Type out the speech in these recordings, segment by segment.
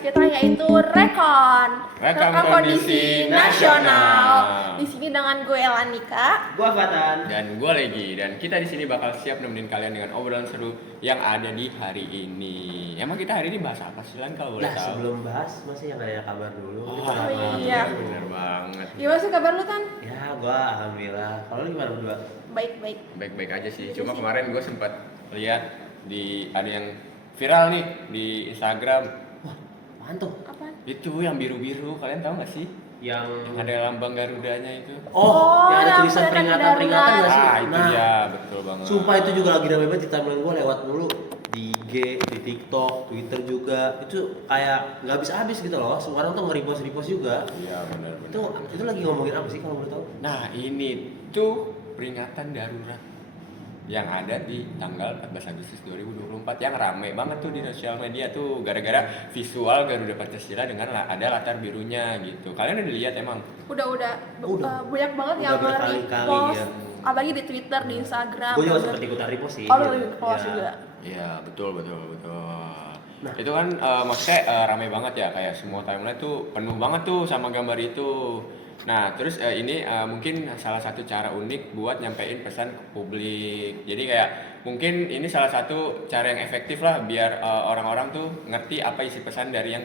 podcast kita yaitu Rekon Kondisi Nasional. Di sini dengan gue Elanika, Gua Fatan, dan gue Legi, dan kita di sini bakal siap nemenin kalian dengan obrolan seru yang ada di hari ini. Emang kita hari ini bahas apa sih Lan kalau boleh tahu? sebelum bahas masih yang nanya kabar dulu. iya. Bener banget. Gimana sih kabar lu Tan? Ya, gua alhamdulillah. Kalau lu gimana berdua? Baik-baik. Baik-baik aja sih. Gitu Cuma sih. kemarin gue sempat lihat ada yang viral nih di Instagram. Wah, mantap. Apaan? Itu yang biru-biru, kalian tahu nggak sih? Yang Yang ada lambang Garudanya itu. Oh, yang ada yang tulisan peringatan peringatan nggak sih? Ah, itu ya, betul banget. Sumpah itu juga lagi rame banget di timeline gua lewat dulu di IG, di TikTok, Twitter juga. Itu kayak nggak habis-habis gitu loh. Semua orang tuh nge-repost juga. Iya, benar-benar. Itu lagi ngomongin apa sih kalau boleh tahu? Nah, ini tuh peringatan darurat yang ada di tanggal 14 Agustus 2024 yang rame banget tuh di sosial media tuh gara-gara visual Garuda Pancasila dengan ada latar birunya gitu. Kalian udah lihat emang? Udah. Udah. Banyak banget Udah yang berkali-kali, nge-repost, ya. apalagi di Twitter, di Instagram. Gua juga sempat ikutan repost sih. Oh, lu repost Ya. juga. Iya, betul. Nah. Itu kan maksudnya rame banget ya, kayak semua timeline tuh penuh banget tuh sama gambar itu. Nah, terus ini mungkin salah satu cara unik buat nyampein pesan ke publik. Jadi kayak mungkin ini salah satu cara yang efektif lah biar orang-orang tuh ngerti apa isi pesan dari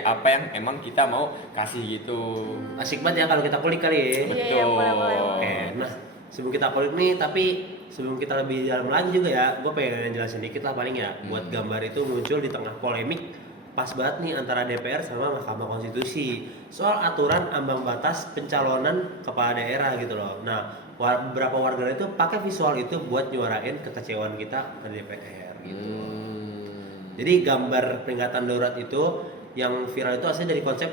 apa yang emang kita mau kasih gitu. Asik banget ya kalau kita kulik kali ya. Iya, boleh. Oke, nah sebelum kita kulik nih, tapi sebelum kita lebih dalam lagi juga ya, gue pengen jelasin dikit lah paling ya, buat gambar itu muncul di tengah polemik pas banget nih antara DPR sama Mahkamah Konstitusi soal aturan ambang batas pencalonan kepala daerah gitu loh. Nah, beberapa warga itu pakai visual itu buat nyuarain kekecewaan kita ke DPR gitu. Jadi gambar peringatan darurat itu yang viral itu asli dari konsep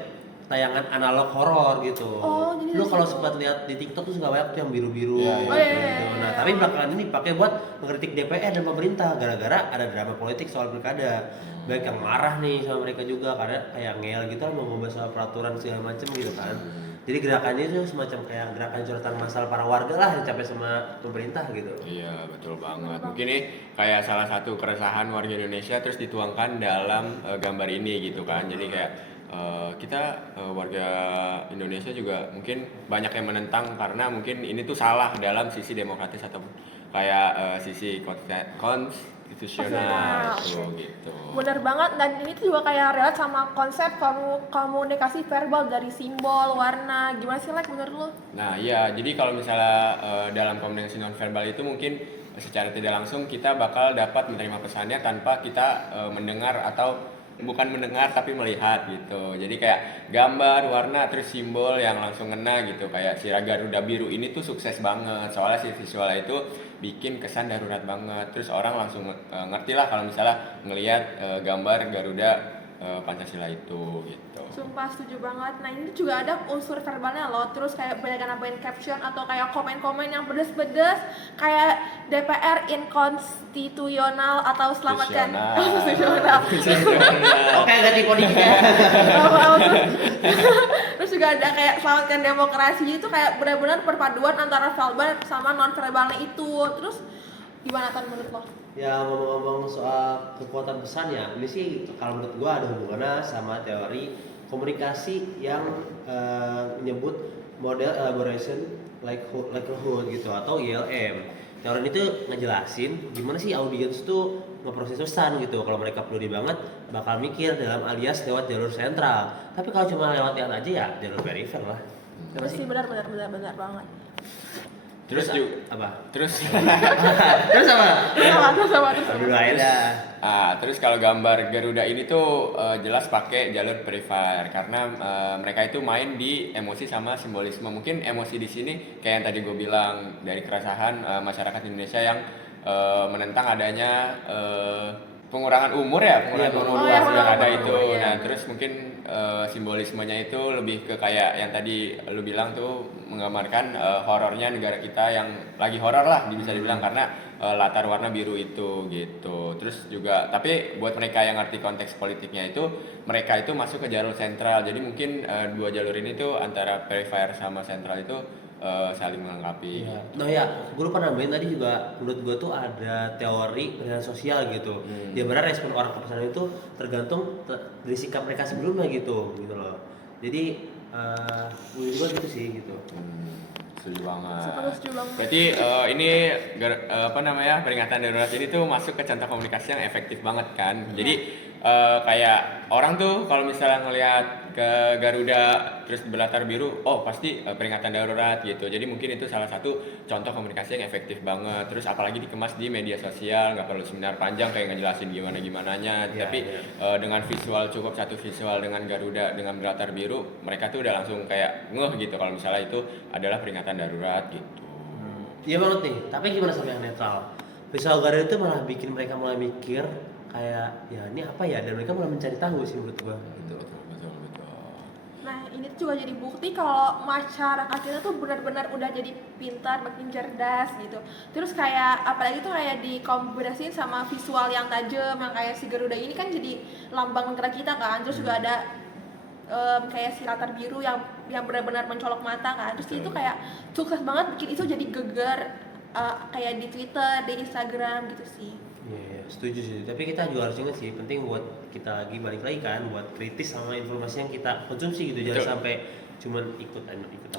tayangan analog horor gitu. Oh, jadi Lu dari kalau situ. sempat lihat di TikTok tuh suka banyak tuh yang biru-biru Iya, gitu. iya. Nah, tapi belakangan ini dipakai buat mengkritik DPR dan pemerintah gara-gara ada drama politik soal pilkada. Baik yang marah nih sama mereka juga karena kayak ngeyel gitu lah mau ngubah soal peraturan segala macem gitu kan. Jadi gerakannya itu semacam kayak gerakan curhatan masalah para warga lah yang capek sama pemerintah gitu. Iya, betul banget. Mungkin ini kayak salah satu keresahan warga Indonesia terus dituangkan dalam gambar ini gitu kan. Jadi kayak kita warga Indonesia juga mungkin banyak yang menentang karena mungkin ini tuh salah dalam sisi demokratis atau kayak sisi konstitusional tuh, gitu. Bener banget, dan ini tuh juga kayak relate sama konsep komunikasi verbal dari simbol, warna. Gimana sih like menurut lu? Nah, iya, jadi kalau misalnya dalam komunikasi nonverbal itu mungkin secara tidak langsung kita bakal dapat menerima pesannya tanpa kita mendengar atau bukan mendengar tapi melihat gitu. Jadi kayak gambar, warna, terus simbol yang langsung ngena gitu. Kayak si Garuda biru ini tuh sukses banget. Soalnya si visualnya itu bikin kesan darurat banget. Terus orang langsung ngerti lah kalau misalnya ngelihat gambar Garuda Pancasila itu gitu. Sumpah setuju banget. Nah ini juga ada unsur verbalnya loh. Terus kayak banyak nambahin caption atau kayak komen-komen yang pedes-pedes, kayak DPR inkonstitusional atau selamatkan konstitusional. Oke, ganti politiknya. Terus juga ada kayak selamatkan demokrasi, itu kayak benar-benar perpaduan antara verbal sama non verbalnya itu. Terus gimana Tan menurut lo? Ya ngomong-ngomong soal kekuatan pesan ya, ini sih kalau menurut gua ada hubungannya sama teori komunikasi yang menyebut model elaboration likelihood gitu atau ILM. Teori ini tuh ngejelasin gimana sih audiens tuh ngeproses pesan gitu. Kalau mereka peduli banget bakal mikir dalam alias lewat jalur sentral. Tapi kalau cuma lewat aja ya jalur perifer lah. Terus sih benar banget. Terus juga apa? Terus Terus apa? Terus Dulu aja dah. terus kalau gambar Garuda ini tuh jelas pakai jalur perifer karena mereka itu main di emosi sama simbolisme. Mungkin emosi di sini kayak yang tadi gue bilang dari keresahan masyarakat Indonesia yang menentang adanya pengurangan umur ya, umur yang yang ada umur, itu. iya. Nah, terus mungkin simbolismenya itu lebih ke kayak yang tadi lu bilang tuh menggambarkan horornya negara kita yang lagi horor lah bisa dibilang karena latar warna biru itu gitu. Terus juga tapi buat mereka yang ngerti konteks politiknya itu mereka itu masuk ke jalur sentral. Jadi mungkin dua jalur ini tuh antara perifer sama sentral itu saling melengkapi. Iya. Nah ya, gue lupa nambahin tadi juga, menurut gue tuh ada teori penilaian sosial gitu. Dia benar respon orang ke pesan itu tergantung dari sikap mereka sebelumnya gitu loh. Jadi menurut gue gitu sih gitu. Setuju banget. Setuju banget. Berarti ini peringatan darurat ini tuh masuk ke contoh komunikasi yang efektif banget kan. Jadi kayak orang tuh kalau misalnya ngelihat ke Garuda terus berlatar biru, oh pasti peringatan darurat gitu. Jadi mungkin itu salah satu contoh komunikasi yang efektif banget. Terus apalagi dikemas di media sosial, nggak perlu seminar panjang kayak ngejelasin gimananya. Iya, Tapi iya. dengan visual, cukup satu visual dengan Garuda dengan berlatar biru, mereka tuh udah langsung kayak ngeh gitu kalau misalnya itu adalah peringatan darurat gitu. Iya banget nih, tapi gimana sama yang netral? Visual Garuda itu malah bikin mereka mulai mikir kayak ya ini apa ya, dan mereka mulai mencari tahu sih menurut gua gitu. Betul. Nah, ini tuh juga jadi bukti kalau masyarakat kita tuh benar-benar udah jadi pintar, makin cerdas gitu. Terus kayak apalagi tuh kayak dikombinasiin sama visual yang tajam, yang kayak si Garuda ini kan jadi lambang negara kita kan. Terus juga ada kayak si latar biru yang benar-benar mencolok mata kan. Terus itu kayak sukses banget bikin itu jadi geger kayak di Twitter, di Instagram gitu sih. Iya, setuju sih. Tapi kita juga harus ingat sih, penting buat kita lagi balik lagi kan, buat kritis sama informasi yang kita konsumsi gitu. Jangan Betul. sampai cuman ikutan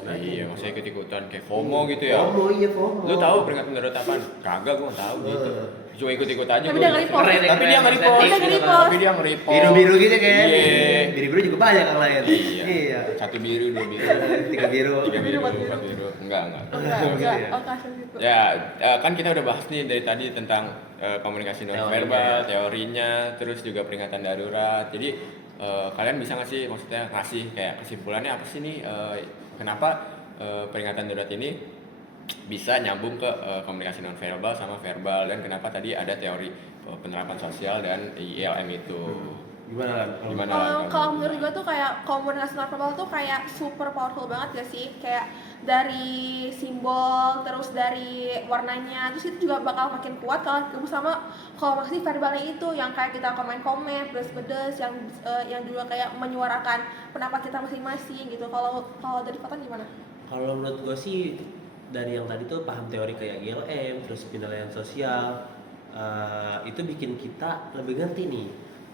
aja. Iya, maksudnya ikut-ikutan kayak FOMO gitu ya. FOMO, iya FOMO. Lu tahu peringatan darurat apaan? Kagak, gua nggak tahu gitu. Cuma ikut-ikut aja. Tapi gua. dia nge-repost. Tapi dia nge-repost. Dia nge-repost. Tapi dia nge-repost. Biru-biru gitu kan. Iya. Biru-biru juga banyak yang lain. Iya. Satu biru, dua biru. Tiga biru. Tiga biru, Empat biru. empat biru. Enggak. Enggak, oh kasus gitu. Ya, kan kita udah bahas nih dari tadi tentang komunikasi nonverbal, teorinya, terus juga peringatan darurat. Jadi kalian bisa nggak sih maksudnya ngasih kayak kesimpulannya apa sih nih kenapa peringatan darurat ini bisa nyambung ke komunikasi nonverbal sama verbal, dan kenapa tadi ada teori penerapan sosial dan ILM itu. Gimana kan? Kalau menurut gue tuh kayak komunikasi nonverbal tuh kayak super powerful banget gak sih? Kayak dari simbol, terus dari warnanya, terus itu juga bakal makin kuat kalau ketemu sama komunikasi verbalnya itu yang kayak kita komen-komen, pedes-pedes, yang juga kayak menyuarakan pendapat kita masing-masing gitu. Kalau dari Fatan gimana? Kalau menurut gue sih dari yang tadi tuh paham teori kayak ILM, terus penilaian sosial, itu bikin kita lebih ngerti nih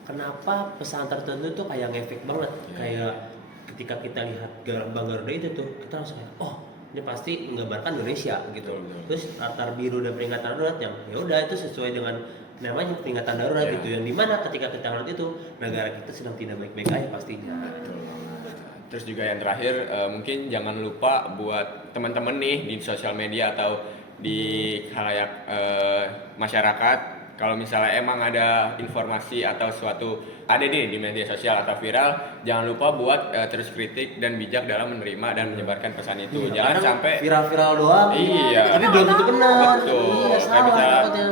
kenapa pesan tertentu tuh kayak ngefek banget. Kayak ketika kita lihat Bang Garuda itu tuh kita langsung kayak oh ini pasti menggambarkan Indonesia gitu. Terus latar biru dan peringatan darurat yang ya udah itu sesuai dengan namanya peringatan darurat gitu, yang dimana ketika kita ngeliat itu negara kita sedang tidak baik-baik aja pastinya. Terus juga yang terakhir mungkin jangan lupa buat teman-teman nih di sosial media atau di khalayak masyarakat, kalau misalnya emang ada informasi atau suatu ada nih di media sosial atau viral, jangan lupa buat terus kritik dan bijak dalam menerima dan menyebarkan pesan itu. Jangan Kadang sampai viral-viral doang. Iya. Tapi belum tentu benar. Betul. Iya, Kayak salah misalnya, takutnya.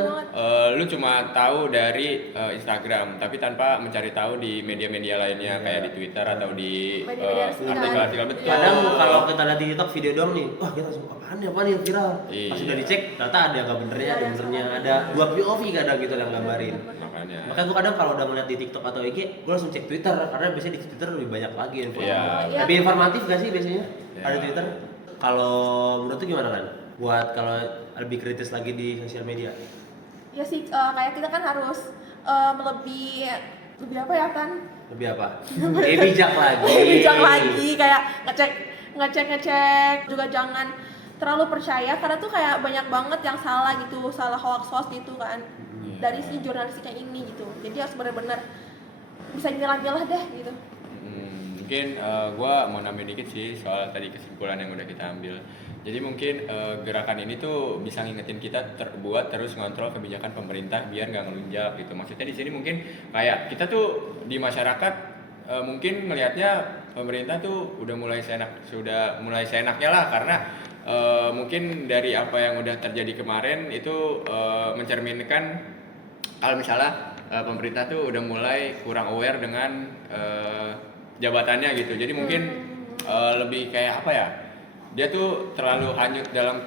lu cuma tahu dari Instagram, tapi tanpa mencari tahu di media-media lainnya kayak di Twitter atau di Media-media resmi kan. artikel-artikel betul. Kadang kalau kita lihat di TikTok video doang nih, wah kita langsung apaan nih yang viral. Iya. Pas udah dicek, ternyata ada nggak benernya, ada benernya, ada dua POV kadang gitu yang gambarin. Makanya. Makanya gue kadang kalau udah melihat di TikTok atau IG, gue langsung cek Twitter karena biasanya di Twitter lebih banyak lagi info. Iya. Lebih informatif gak sih biasanya? Iya. Ada Twitter. Kalau menurut tuh gimana kan? Buat kalau lebih kritis lagi di sosial media. Ya sih kayak kita kan harus lebih apa ya kan? Lebih apa? Bijak lagi. Bijak lagi kayak ngecek juga jangan terlalu percaya karena tuh kayak banyak banget yang salah gitu, salah hoax gitu kan dari si jurnalistiknya ini gitu. Jadi harus benar-benar bisa milah-milah deh gitu. Mungkin gue mau nambahin dikit sih soal tadi kesimpulan yang udah kita ambil. Jadi mungkin gerakan ini tuh bisa ngingetin kita buat terus ngontrol kebijakan pemerintah biar nggak ngelunjak gitu. Maksudnya di sini mungkin kayak kita tuh di masyarakat mungkin melihatnya pemerintah tuh sudah mulai seenaknya lah, karena mungkin dari apa yang udah terjadi kemarin itu mencerminkan kalau misalnya pemerintah tuh udah mulai kurang aware dengan jabatannya gitu. Jadi mungkin lebih kayak apa ya, dia tuh terlalu hanyut dalam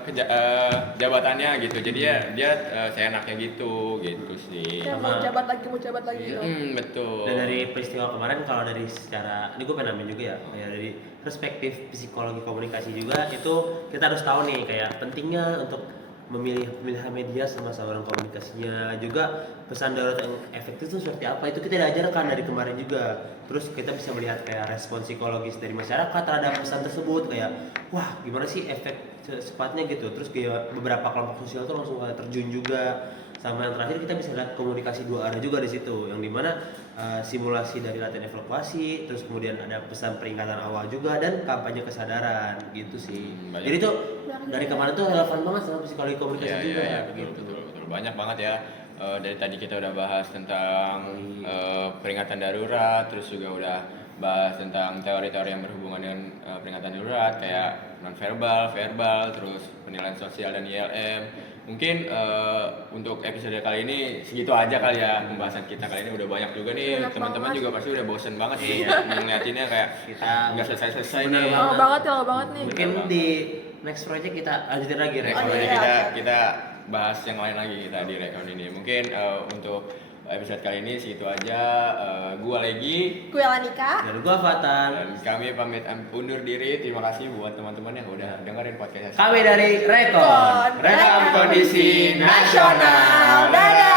jabatannya gitu. Jadi dia seenaknya gitu sih. Kayak mau jabat lagi gitu. Betul. Dan dari peristiwa kemarin, kalau dari secara ini gue pengen nambahin juga ya, kayak dari perspektif psikologi komunikasi juga, itu kita harus tahu nih kayak pentingnya untuk memilih media sama saluran komunikasinya, juga pesan darurat yang efektif itu seperti apa, itu kita diajarkan dari kemarin juga. Terus kita bisa melihat kayak respon psikologis dari masyarakat terhadap pesan tersebut, kayak wah gimana sih efek sepatnya gitu. Terus kayak beberapa kelompok sosial tuh langsung kayak terjun juga. Sama yang terakhir kita bisa lihat komunikasi dua arah juga di situ, yang dimana simulasi dari latihan evaluasi, terus kemudian ada pesan peringatan awal juga, dan kampanye kesadaran gitu sih. Banyak. Jadi tuh dari kemarin tuh relevan banget sama psikologi komunikasi juga. Iya, betul. Banyak banget ya. Dari tadi kita udah bahas tentang peringatan darurat, terus juga udah bahas tentang teori-teori yang berhubungan dengan peringatan darurat kayak nonverbal, verbal, terus penilaian sosial dan ILM. Mungkin untuk episode kali ini segitu aja kali ya pembahasan kita kali ini. Udah banyak juga nih, Banyak teman-teman banget. juga pasti udah bosen banget nih ngeliatinnya kayak Kita nggak selesai bener nih. banget. Lama banget nih. Mungkin di next project kita lanjutin lagi Next Oh, project iya. kita bahas yang lain lagi kita di rekon ini. Mungkin untuk episode kali ini segitu aja. Gua Legi Gue Lanika. dan gua Fatan. dan kami pamit undur diri. Terima kasih buat teman-teman yang udah dengerin podcast Kami dari Rekon Rekon Kondisi Nasional. Dadah.